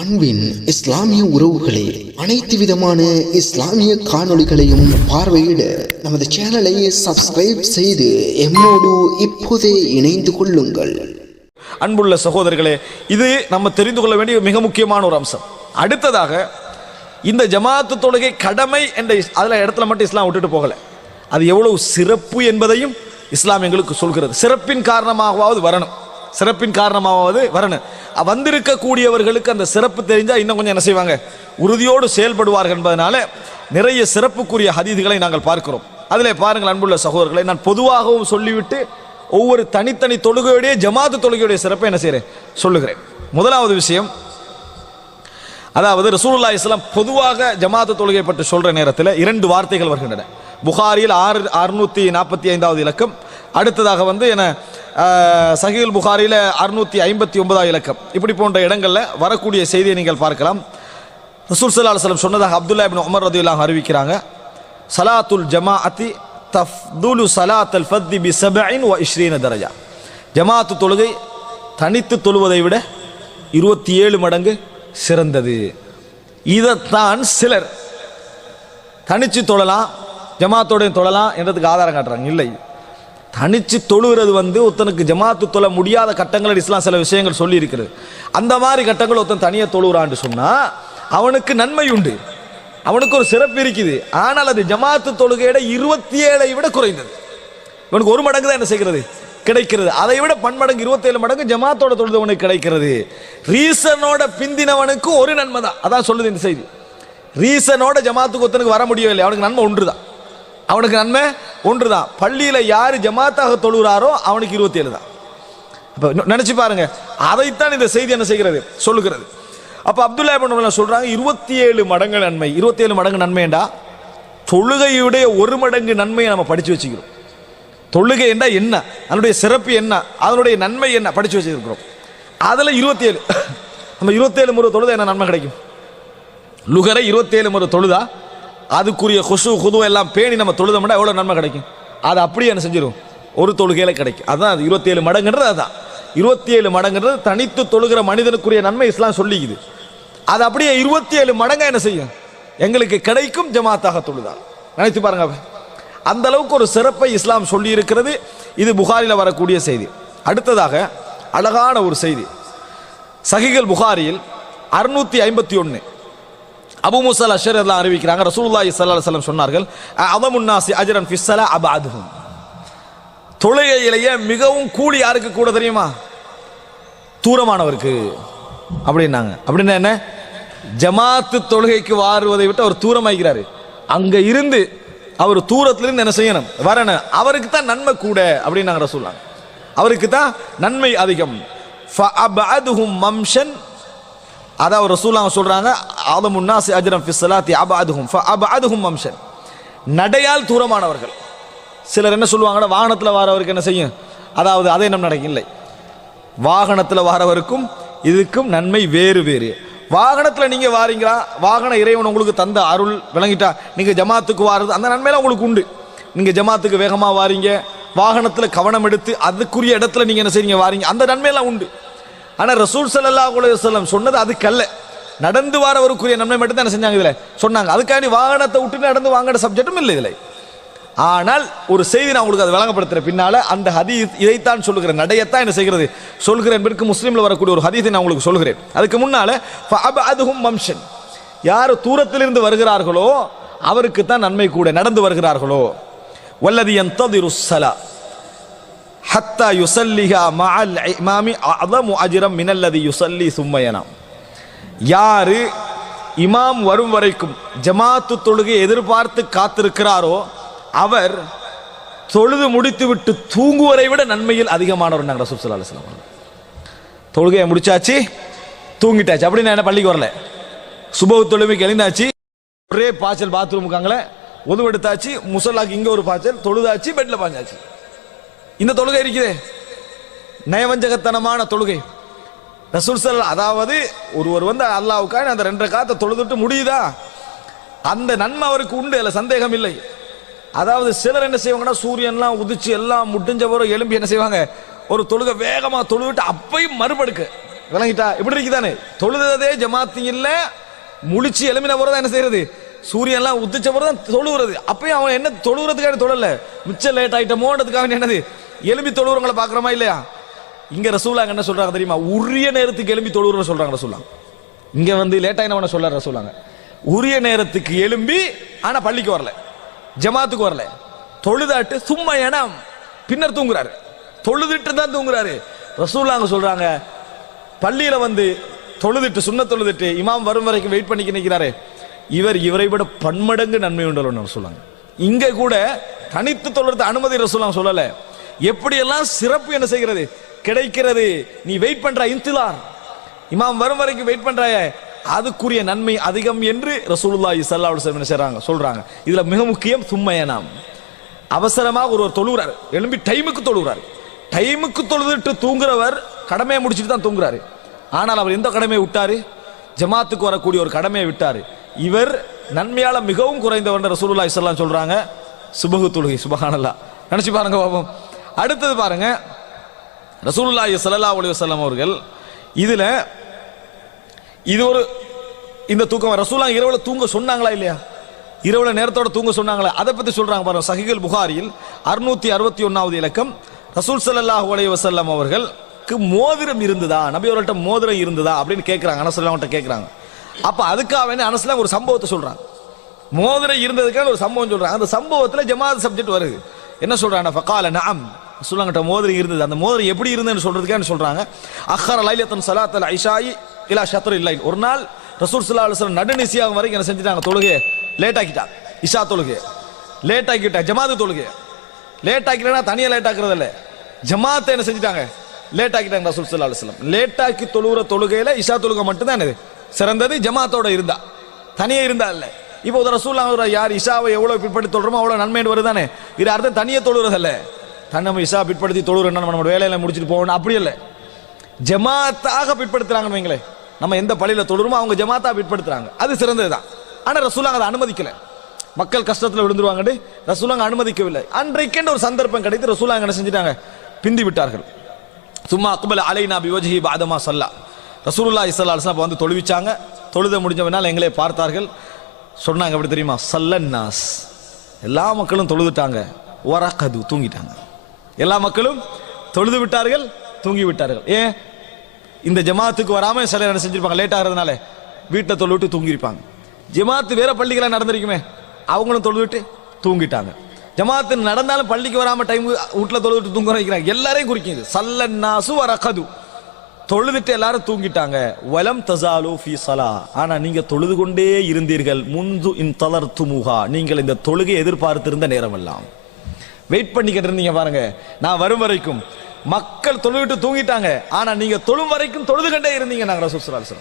அன்பின் இஸ்லாமிய உறவுகளே அனைத்து விதமான இஸ்லாமிய காணொளிகளையும் பார்வையிட நமது சேனலை சப்ஸ்கிரைப் செய்து எம்மோடு இப்போதே இணைந்து கொள்ளுங்கள். அன்புள்ள சகோதரர்களே இது நம்ம தெரிந்து கொள்ள வேண்டிய மிக முக்கியமான ஒரு அம்சம். அடுத்ததாக இந்த ஜமாத்து தொழுகை கடமை என்ற அதில் இடத்துல மட்டும் இஸ்லாம் விட்டுட்டு போகலை. அது எவ்வளவு சிறப்பு என்பதையும் இஸ்லாம் எங்களுக்கு சொல்கிறது. சிறப்பின் காரணமாகவாவது வரணும். சிறப்பின் காரணமாவது வரணும். வந்திருக்கக்கூடியவர்களுக்கு அந்த சிறப்பு தெரிஞ்சா இன்னும் கொஞ்சம் என்ன செய்வாங்க? உறுதியோடு செயல்படுவார்கள் என்பதனால நிறைய சிறப்புக்குரிய ஹதீதுகளை நாங்கள் பார்க்கிறோம். அதில் பாருங்கள் அன்புள்ள சகோதரர்களை நான் பொதுவாகவும் சொல்லிவிட்டு ஒவ்வொரு தனித்தனி தொழுகையுடைய ஜமாத்து தொழுகையுடைய சிறப்பை என்ன செய்கிறேன்? சொல்லுகிறேன். முதலாவது விஷயம் அதாவது ரசூலுல்லாஹி இஸ்லாம் பொதுவாக ஜமாத்து தொழுகை பற்றி சொல்கிற நேரத்தில் இரண்டு வார்த்தைகள் வருகின்றன. புகாரில் ஆறு அறுநூற்றி நாற்பத்தி ஐந்தாவது இலக்கம் அடுத்ததாக வந்து என்ன சஹீல் புகாரியில் அறுநூத்தி ஐம்பத்தி ஒன்பதாவது இலக்கம். இப்படி போன்ற இடங்களில் வரக்கூடிய செய்தியை நீங்கள் பார்க்கலாம். ரசூல் சல்லா அலுவலம் சொன்னதாக அப்துல்லா இப்னு உமர் ரதியுல்லாஹ் அறிவிக்கிறாங்க. சலாத்துல் ஜமாஅத்தி தஃதுலு சலாத் அல் ஃபத்தி பி சபின் ஒ இஸ்ரீன தரஜா. ஜமாத்து தொழுகை தனித்து தொழுவதை விட இருபத்தி ஏழு மடங்கு சிறந்தது. இதைத்தான் சிலர் தனித்து தொழலாம் ஜமாத்தோடையும் தொழலாம் என்றதுக்கு ஆதாரம் காட்டுறாங்க. இல்லை. தனிச்சு தொழுகிறது வந்து ஒருத்தனுக்கு ஜமாத்து தொழ முடியாத கட்டங்கள் இஸ்லாம் சில விஷயங்கள் சொல்லி இருக்கிறது அந்த மாதிரி கட்டங்கள் ஒருத்தன் தனியாக தொழுகிறான்னு சொன்னால் அவனுக்கு நன்மை உண்டு அவனுக்கு ஒரு சிறப்பு இருக்குது. ஆனால் அது ஜமாத்து தொழுகையிட இருபத்தி ஏழை விட குறைந்தது. இவனுக்கு ஒரு மடங்கு தான் என்ன செய்கிறது? கிடைக்கிறது. அதை விட பன்மடங்கு இருபத்தேழு மடங்கு ஜமாத்தோட தொழுதவனுக்கு கிடைக்கிறது. ரீசனோட பிந்தினவனுக்கு ஒரு நன்மை தான். அதான் சொல்லுது இந்த செய்தி. ரீசனோட ஜமாத்துக்கு ஒருத்தனுக்கு வர முடியவில்லை. அவனுக்கு நன்மை ஒன்று தான் அவனுக்கு நன்மை? ஒன்று தான் பள்ளியில் யார் ஜமாத்தாக தொழுகிறாரோ அவனுக்கு இருபத்தேழு தான். அப்போ நினச்சி பாருங்க. அதைத்தான் இந்த செய்தி என்ன செய்கிறது? சொல்லுகிறது. அப்போ அப்துல்லா பண்ண சொல்கிறாங்க இருபத்தி ஏழு மடங்கு நன்மை. இருபத்தி ஏழு மடங்கு நன்மைண்டா தொழுகையுடைய ஒரு மடங்கு நன்மையை நம்ம படித்து வச்சுக்கிறோம். தொழுகை என்ன? என்ன? அதனுடைய சிறப்பு என்ன? அதனுடைய நன்மை என்ன? படித்து வச்சிருக்கிறோம் அதில் இருபத்தி ஏழு நம்ம இருபத்தேழு முறை தொழுதா என்ன நன்மை கிடைக்கும்? லுகரை இருபத்தேழு முறை தொழுதா? அதுக்குரிய கொசு குது எல்லாம் பேணி நம்ம தொழுதோம்னா எவ்வளோ நன்மை கிடைக்கும்? அது அப்படியே என்ன செஞ்சிடும் ஒரு தொழுகையில கிடைக்கும். அதுதான் அது இருபத்தேழு மடங்குன்றது அதுதான் இருபத்தி ஏழு மடங்குன்றது தனித்து தொழுகிற மனிதனுக்குரிய நன்மை இஸ்லாம் சொல்லிக்குது. அது அப்படியே இருபத்தி ஏழு மடங்காக என்ன செய்யும்? எங்களுக்கு கிடைக்கும் ஜமாத்தாக தொழுதா. நினைத்து பாருங்க அந்த அளவுக்கு ஒரு சிறப்பை இஸ்லாம் சொல்லி இருக்கிறது இது புகாரில் வரக்கூடிய செய்தி. அடுத்ததாக அழகான ஒரு செய்தி. சகிகள் புகாரியில் அறுநூத்தி ஐம்பத்தி ஒன்று அபு முசல் அஷர் எல்லாம் அறிவிக்கிறாங்க. ரசூலுல்லாஹி ஸல்லல்லாஹு அலைஹி சொன்னார்கள் அதமுன்னாசி அஜரன் ஃபிஸ்ஸலா அபஅதுஹும் தொழுகையிலேயே மிகவும் கூலி யாருக்கு கூட தெரியுமா? தூரமானவருக்கு. அப்படின்னாங்க. அப்படின்னா என்ன? ஜமாத்து தொழுகைக்கு வாருவதை விட்டு அவர் தூரமாகிறாரு அங்கே இருந்து அவர் தூரத்திலிருந்து என்ன செய்யணும்? வரணும் அவருக்கு தான் நன்மை கூட அப்படின்னாங்க ரசூல்லா அவருக்கு தான் நன்மை அதிகம். ஃபஅபஅதுஹும் மம்ஷன் அதாவது ரசூலாங்க சொல்றாங்க ஆதமுன் நாசி அஜரம் அதுகும் ஃப அப அதுகும் மம்ஷன் நடையால் தூரமானவர்கள். சிலர் என்ன சொல்லுவாங்கன்னா வாகனத்தில் வாரவருக்கு என்ன செய்யும்? அதாவது அதே நம்ம நடக்கும் இல்லை வாகனத்தில் வாரவருக்கும் இதுக்கும் நன்மை வேறு வேறு. வாகனத்தில் நீங்கள் வாரீங்களா? வாகன இறைவன் உங்களுக்கு தந்த அருள் விளங்கிட்டா நீங்கள் ஜமாத்துக்கு வாரது அந்த நன்மையெல்லாம் உங்களுக்கு உண்டு. நீங்கள் ஜமாத்துக்கு வேகமாக வாரீங்க வாகனத்தில் கவனம் எடுத்து அதுக்குரிய இடத்துல நீங்கள் என்ன செய்றீங்க வாரீங்க அந்த நன்மையெல்லாம் உண்டு. ஆனால் ரசூல் சல்லா அலைஹி சொன்னது அதுக்கல்ல. நடந்து வாரவருக்குரிய நன்மை மட்டும் தான் என்ன செஞ்சாங்க இதில்? சொன்னாங்க. அதுக்காண்டி வாகனத்தை விட்டு நடந்து வாங்கிற சப்ஜெக்டும் இல்லை இதில். ஆனால் ஒரு செய்தி நான் உங்களுக்கு அதை விளங்கப்படுத்துற பின்னால அந்த ஹதி இதைத்தான் சொல்லுகிறேன் நடையத்தான் என்ன செய்கிறது? சொல்கிறேன் என்பதற்கு முஸ்லீம்ல வரக்கூடிய ஒரு ஹதீஸை நான் உங்களுக்கு சொல்கிறேன் அதுக்கு முன்னால அதுவும் மம்ஷன் யார் தூரத்திலிருந்து வருகிறார்களோ அவருக்கு தான் நன்மை கூட நடந்து வருகிறார்களோ. வல்லதி யந்ததிரு ஸலா. ஹத்தா யுசல்லிஹா மஅல் இமாமி அதமு அஜிரம் மினல்லதி யுசல்லி சும்மயனாம் யாரு இமாம் வரும் வரைக்கும் ஜமாத்து தொழுகை எதிர்பார்த்து காத்திருக்கிறாரோ அவர் தொழுது முடித்துவிட்டு தூங்குவதை விட நன்மையில் அதிகமானவர் நாங்கள் ரசூல் ஸல்லல்லாஹு தொழுகையை முடிச்சாச்சு தூங்கிட்டாச்சு. அப்படின்னு நான் என்ன பள்ளிக்கு வரல. சுபவு தொழுமைக்கு எழுந்தாச்சு. ஒரே பாய்ச்சல் பாத்ரூமுக்காங்களே உதவெடுத்தாச்சு முசல்லாக்கு இங்கே ஒரு பாய்ச்சல் தொழுதாச்சு பெட்டில் பாஞ்சாச்சு. இந்த தொழுகை இருக்குதே. நயவஞ்சகத்தனமான தொழுகை. ரசூல் சல் அதாவது ஒருவர் வந்து அல்லாவுக்கான அந்த ரெண்டரை காத்த தொழுதுட்டு முடியுதா? அந்த நன்மை அவருக்கு உண்டு அதில் சந்தேகம் இல்லை. அதாவது சிலர் என்ன செய்வாங்கன்னா சூரியன்லாம் உதிச்சு எல்லாம் முடிஞ்ச பிறகு எலும்பி என்ன செய்வாங்க? ஒரு தொழுகை வேகமாக தொழுவிட்டு அப்பையும் மறுபடுக்கு. விளங்கிட்டா? இப்படி இருக்குதானே? தொழுததே ஜமாத்தி இல்லை முழிச்சு எலுமின தான் என்ன செய்யறது சூரியன்லாம் உதிச்ச உதிச்ச போறதான் தொழுவுறது. அப்பயும் அவன் என்ன தொழுவுறதுக்காக தொழல? மிச்சம் லேட் ஆகிட்டமோன்றதுக்காக என்னது? எலும்பி தொழுவுறவங்களை பார்க்குறோமா இல்லையா? இங்க ரசூலாங்க என்ன சொல்றாங்க தெரியுமா? உரிய நேரத்துக்கு எலும்பி தொழுவுறன்னு சொல்றாங்க ரசூலாங்க இங்க வந்து லேட் ஆயினவன சொல்ல ரசூலாங்க. உரிய நேரத்துக்கு எலும்பி ஆனா பள்ளிக்கு வரல. ஜமாத்துக்கு வரல. தொழுதாட்டு சும்மா ஏன்னா பின்னர் தூங்குறாரு. தொழுதுட்டு தான் தூங்குறாரு. ரசூலாங்க சொல்றாங்க பள்ளியில வந்து தொழுதுட்டு சுண்ண தொழுதுட்டு இமாம் வரும் வரைக்கும் வெயிட் பண்ணிக்க நிற்கிறாரு இவர் இவரை விட பன்மடங்கு நன்மை உண்டு சொல்லுவாங்க இங்க கூட தனித்து தொழுறது அனுமதி ரசூலாம் சொல்லலை. எப்படியெல்லாம் சிறப்பு என்ன செய்கிறது? கிடைக்கிறது. நீ வெயிட் பண்ற இன்திலார் இமாம் வரும் வரைக்கும் வெயிட் பண்றாய. அதுக்குரிய நன்மை அதிகம் என்று ரசூலுல்லாஹி ஸல்லல்லாஹு என்ன செய்றாங்க? சொல்றாங்க. இதுல மிக முக்கியம் சும்மையனாம் அவசரமாக ஒருவர் தொழுகிறார். எழும்பி டைமுக்கு தொழுகிறார். டைமுக்கு தொழுதுட்டு தூங்குறவர் கடமையை முடிச்சிட்டு தான் தூங்குறாரு. ஆனால் அவர் எந்த கடமையை விட்டாரு? ஜமாத்துக்கு வரக்கூடிய ஒரு கடமையை விட்டாரு. இவர் நன்மையால மிகவும் குறைந்தவர் ரசூலுல்லாஹி ஸல்லல்லாஹு சொல்றாங்க. சுபகு தொழுகை சுபகானல்லா நினைச்சு பாருங்க பாபம். அடுத்தது பாருங்க. ரசூலுல்லாஹி ஸல்லல்லாஹு அலைஹி வஸல்லம் அவர்கள் இதுல இது ஒரு இந்த தூக்கம் ரசூலா இரவுல தூங்க சொன்னாங்களா இல்லையா? இரவுல நேரத்தோட தூங்க சொன்னாங்களா? அதை பத்தி சொல்றாங்க பாருங்க சஹிகள் புகாரியில் அறுநூத்தி அறுபத்தி ஒன்னாவது இலக்கம். ரசூல் ஸல்லல்லாஹு அலைஹி வஸல்லம் அவர்களுக்கு மோதிரம் இருந்ததா? நபி அவர்கள்ட்ட மோதிரம் இருந்ததா? அப்படின்னு கேட்கறாங்க அனசல்லாம்கிட்ட கேட்குறாங்க அப்ப அதுக்காக வேணும் அனசலாம் ஒரு சம்பவத்தை சொல்றாங்க மோதிரம் இருந்ததுக்கான ஒரு சம்பவம் சொல்றாங்க அந்த சம்பவத்துல ஜமாத் சப்ஜெக்ட் வருது. என்ன சொல்றாங்க ஃபகால நஅம். சொல்லுங்கிட்ட மோதிரம் இருந்தது. அந்த மோதிரம் எப்படி இருந்ததுன்னு சொல்கிறதுக்கேன்னு சொல்றாங்க. அஹ்ஹர லைலத்தன் சலாத்தல் ஐஷாயி இலா ஷத்ரு இல்லை ஒரு நாள் ரசூல் ஸல்லல்லாஹு அலைஹி வஸல்லம் நடுநிசியாகும் வரைக்கும் என்ன செஞ்சுட்டாங்க தொழுகே லேட் ஆக்கிட்டாங்க. இஷா தொழுகை லேட் ஆக்கிட்டா ஜமாத்து தொழுகை லேட் ஆக்கிட்டா தனியா லேட் ஆக்குறது இல்ல. ஜமாத்தை என்ன செஞ்சுட்டாங்க லேட் ஆக்கிட்டாங்க ரசூல் ஸல்லல்லாஹு அலைஹி வஸல்லம். லேட் ஆக்கி தொழுகிற தொழுகையில இஷா தொழுகை மட்டும் தான் சிறந்தது ஜமாத்தோட இருந்தா. தனியே இருந்தா இல்லை. இப்போ ஒரு ரசூல் யார் இஷாவை எவ்வளோ பிற்படுத்தி தொழுறோமோ அவ்வளோ நன்மை வருதானே இது அர்த்தம் தனியே தொழுறதல்ல தன் நம்ம இஷா பிற்படுத்தி தொழுறோம்னா நம்ம நம்ம வேலையில முடிச்சுட்டு போகணும் அப்படி இல்லை ஜமாத்தாக பிற்படுத்துறாங்கன்னு வைங்களேன் நம்ம எந்த பள்ளியில் தொழுறோமோ அவங்க ஜமாத்தா பிற்படுத்துறாங்க. அது சிறந்தது தான் ஆனால் ரசூலாங்க அதை அனுமதிக்கலை. மக்கள் கஷ்டத்தில் விழுந்துருவாங்கன்னு ரசூலாங்க அனுமதிக்கவில்லை. அன்றைக்கென்று ஒரு சந்தர்ப்பம் கிடைத்து ரசூலாங்க என்ன செஞ்சிட்டாங்க? பிந்தி விட்டார்கள் சும்மா அக்பல் நான் பிவஜி பாதமா சொல்லா. ரசூலுல்லா இஸ்லா அலைஹி வந்து தொழுவிச்சாங்க. தொழுத முடிஞ்சவனால் எங்களை பார்த்தார்கள். சொன்னாங்க எப்படி தெரியுமா? சல்லன்னாஸ். எல்லா மக்களும் தொழுதுட்டாங்க. வரகது தூங்கிட்டாங்க. எல்லா மக்களும் தொழுது விட்டார்கள் தூங்கி விட்டார்கள். ஏன்? இந்த ஜமாத்துக்கு வராமல் சிலர் என்ன செஞ்சிருப்பாங்க? லேட் ஆகிறதுனால வீட்டில் தொழுவிட்டு தூங்கியிருப்பாங்க. ஜமாத்து வேற பள்ளிகளாக நடந்திருக்குமே அவங்களும் தொழுதுட்டு தூங்கிட்டாங்க. ஜமாத்து நடந்தாலும் பள்ளிக்கு வராமல் டைம் வீட்டில் தொழுவிட்டு தூங்க வைக்கிறாங்க. எல்லாரையும் குறிக்குது சல்லன்னாசு வரகது தொழுதுட்டு எல்லாரும் தூங்கிட்டாங்க. வலம் தசாலு ஃபி சலா ஆனா நீங்க தொழுது கொண்டே இருந்தீர்கள். முந்து இன் தளர் துமுகா நீங்கள் இந்த தொழுகை எதிர்பார்த்திருந்த நேரம் எல்லாம் வெயிட் பண்ணிக்கிட்டு இருந்தீங்க பாருங்க. நான் வரும் வரைக்கும். மக்கள் தொழுவிட்டு தூங்கிட்டாங்க. ஆனா நீங்க தொழும் வரைக்கும் தொழுது கொண்டே இருந்தீங்க நாங்க ரசூல்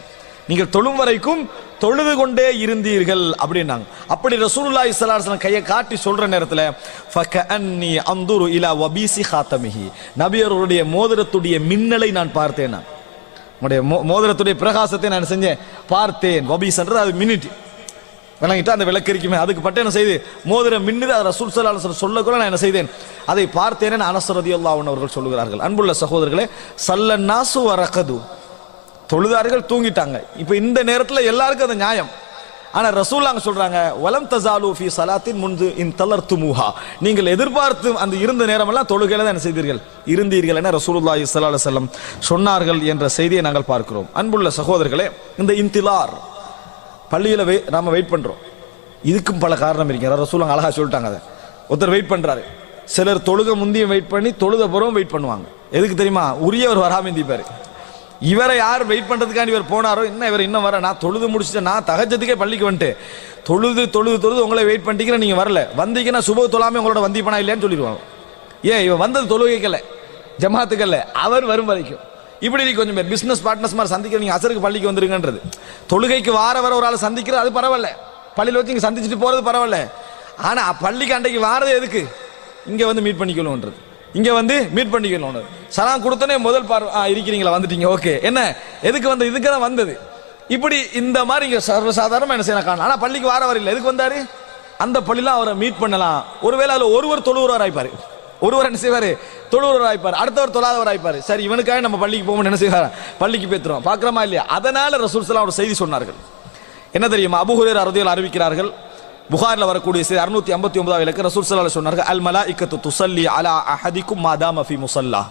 நீங்கள் தொழும் வரைக்கும் தொழுது கொண்டே இருந்தீர்கள் அப்படின்னாங்க. அப்படி ரசூலுல்லா ஸல்லல்லாஹு கையை காட்டி சொல்ற நேரத்தில் ஃபகஅன்னி அந்துரு இலா வபீசி ஹாத்தமிஹி. நபியருடைய மோதிரத்துடைய மின்னலை நான் பார்த்தேன். நான். உங்களுடைய மோ- மோதிரத்துடைய பிரகாசத்தை நான் செஞ்சேன். பார்த்தேன். வபீஸ்ன்றது அது மினிட் விளங்கிட்டு அந்த விளக்கு இருக்குமே அதுக்கு பட்டு என்ன செய்து மோதிரம் மின்னுது. அதை ரசூல் ஸல்லல்லாஹு சொல்லக்கூட நான் என்ன செய்தேன்? அதை பார்த்தேன் அனசரதி ரலியல்லாஹு அவர்கள் சொல்லுகிறார்கள். அன்புள்ள சகோதரர்களே சல்ல நாசு வரக்கது தொழுதார்கள் தூங்கிட்டாங்க. இப்போ இந்த நேரத்தில் எல்லாருக்கும் அது நியாயம். ஆனா ரசூல்லாங்க சொல்றாங்க வலம் தசாலு ஃபி சலாத்தின் முன்பு இன் தளர்த்து மூஹா நீங்கள் எதிர்பார்த்து அந்த இருந்த நேரமெல்லாம் தொழுகையில தான் என்ன செய்தீர்கள்? இருந்தீர்கள் என ரசூலுல்லாஹி ஸல்லல்லாஹு அலைஹி சொன்னார்கள் என்ற செய்தியை நாங்கள் பார்க்கிறோம். அன்புள்ள சகோதரர்களே இந்த இன்திலார் பள்ளியில் வெய் நாம் வெயிட் பண்ணுறோம் இதுக்கும் பல காரணம் இருக்கிறார் ரசூலாங்க அழகா சொல்லிட்டாங்க அதை. ஒருத்தர் வெயிட் பண்ணுறாரு சிலர் தொழுக முந்தியும் வெயிட் பண்ணி தொழுத புறம் வெயிட் பண்ணுவாங்க. எதுக்கு தெரியுமா? உரியவர் வராமல் இருந்திப்பார் இவரை யார் வெயிட் பண்ணுறதுக்காண்டி இவர் போனாரோ? என்ன இவர் இன்னும் வர நான் தொழுது முடிச்சுட்டு நான் தகஜத்துக்கே பள்ளிக்கு வந்துட்டு தொழுது தொழுது தொழுது உங்களை வெயிட் பண்ணிக்கிறேன் நீங்கள் வரல. வந்தீங்கன்னா சுப தொழாம உங்களோட வந்திப்பனா இல்லையான்னு சொல்லிடுவாங்க. ஏன் இவன் வந்தது தொழுகைக்கல ஜமாத்துக்கல்ல. அவர் வரும் வரைக்கும். இப்படி நீ கொஞ்சம் பேர் பிஸ்னஸ் பார்ட்னர்ஸ் மாதிரி சந்திக்கிற நீங்கள் அசருக்கு பள்ளிக்கு வந்துருங்கன்றது. தொழுகைக்கு வார வர ஒரு ஆள் சந்திக்கிறது அது பரவாயில்ல. பள்ளியில் வச்சு இங்கே சந்திச்சுட்டு போகிறது பரவாயில்ல. ஆனால் பள்ளிக்கு அன்றைக்கு வாரது எதுக்கு? இங்கே வந்து மீட் பண்ணிக்கணுன்றது இங்கே வந்து மீட் பண்ணிக்கணும் சலாம் கொடுத்தனே முதல் பார் ஆ, இருக்கிறீங்களா? வந்துட்டீங்க. ஓகே. என்ன? எதுக்கு வந்து இதுக்கு தான் வந்தது. இப்படி இந்த மாதிரி இங்கே சர்வசாதாரணமா என்ன செய்யலாம் காணும். ஆனால் பள்ளிக்கு வார வரையில் எதுக்கு வந்தார்? அந்த பள்ளியில அவரை மீட் பண்ணலாம். ஒருவேளை அதில் ஒருவர் தொழுவுறார் ஆய்ப்பார் ஒருவர் என்ன செய்வார்? தொழுவர் ஆயிப்பார் அடுத்தவர் தொழாதவர் ஆயிப்பார் சரி இவனுக்காக நம்ம பள்ளிக்கு போகணும்னு என்ன செய்வார்? பள்ளிக்கு பேத்துறோம் பார்க்குறோமா இல்லையா? அதனால் ரசூல்ஸ்லாம் அவர் ஒரு செய்தி சொன்னார்கள். என்ன தெரியுமா? அபு அறுதியில் அறிவிக்கிறார்கள். புகாரில் வரக்கூடிய செய்தி அறுநூத்தி ஐம்பத்தி ஒன்பதாவது இலக்கு ரசூல் சல்லா சொன்னார்கள் அல் மலா இக்கத்து துசல்லி அலா அஹதிக்கும் மாதாம ஃபி முசல்லா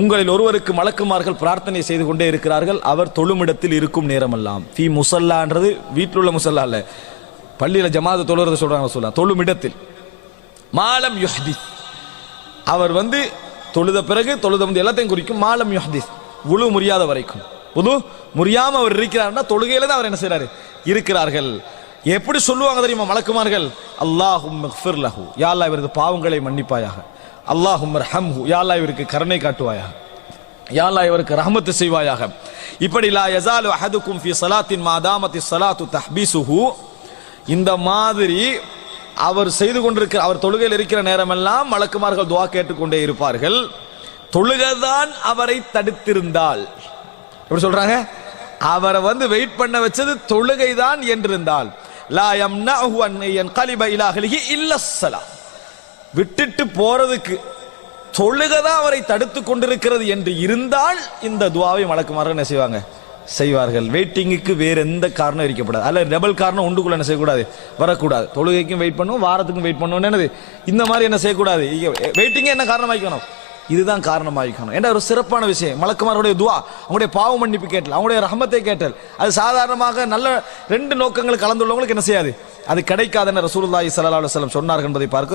உங்களில் ஒருவருக்கு மலக்குமார்கள் பிரார்த்தனை செய்து கொண்டே இருக்கிறார்கள் அவர் தொழுமிடத்தில் இருக்கும் நேரமெல்லாம். ஃபி முசல்லான்றது வீட்டில் உள்ள முசல்லா இல்லை பள்ளியில் ஜமாத தொழுறத சொல்கிறாங்க சொல்லலாம் தொழுமிடத்தில். மாலம் யுஹதி அவர் வந்து தொழுத பிறகு தொழுத வந்து எல்லாத்தையும் குறிக்கும் மாலம் யுஹதி உழு முறியாத வரைக்கும். உது முறியாமல் அவர் இருக்கிறார்னா தொழுகையில் தான் அவர் என்ன செய்கிறார் இருக்கிறார்கள். எப்படி சொல்லுவாங்க தெரியுமா மலக்குமார்கள்? அல்லாஹும் லஹு. யாழ்லா இவரது பாவங்களை மன்னிப்பாயாக. அல்லாஹும் ஹம்ஹு யாழ்லா இவருக்கு கருணை காட்டுவாயாக. யாழ்லா இவருக்கு ரஹமத்து செய்வாயாக. இப்படி லா யசாலு அஹதுக்கும் ஃபி சலாத்தின் மாதாமத்தி சலாத்து தஹ்பீசுஹு இந்த மாதிரி அவர் செய்து கொண்டிருக்கிற அவர் தொழுகையில் இருக்கிற நேரமெல்லாம் மலக்குமார்கள் துவா கேட்டுக்கொண்டே இருப்பார்கள். தொழுகதான் அவரை தடுத்திருந்தால். எப்படி சொல்றாங்க? அவரை வந்து வெயிட் பண்ண வச்சது தொழுகை தான் என்றிருந்தால். லா யம்னஹு அன் யன்கலிப இலா அஹ்லிஹி இல்ல ஸலா விட்டுட்டு போறதுக்கு தொழுகதான் அவரை தடுத்து கொண்டிருக்கிறது என்று இருந்தால் இந்த துவாவை மலக்குமார்கள் என்ன செய்வாங்க? செய்வார்கள். வெயிட்டிங்குக்கு வேற எந்த காரணம் இருக்கப்படாது அல்ல டபுள் காரணம் உண்டுக்குள்ள என்ன செய்யக்கூடாது? வரக்கூடாது. தொழுகைக்கும் வெயிட் பண்ணும் வாரத்துக்கும் வெயிட் பண்ணுவோம் என்னது? இந்த மாதிரி என்ன செய்யக்கூடாது? வெயிட்டிங்கே என்ன காரணமாக்கணும்? இதுதான் காரணமாகிக்கணும் ஏன்னா ஒரு சிறப்பான விஷயம்? மலக்குமாருடைய துவா அவங்களுடைய பாவ மன்னிப்பு கேட்டல் அவங்களுடைய ரஹமத்தை கேட்டல். அது சாதாரணமாக நல்ல ரெண்டு நோக்கங்கள் கலந்துள்ளவங்களுக்கு என்ன செய்யாது? அது கிடைக்காதுன்னு ரசூலுல்லாஹி சல்லா அலுவலம் சொன்னார்கள் என்பதை பார்க்க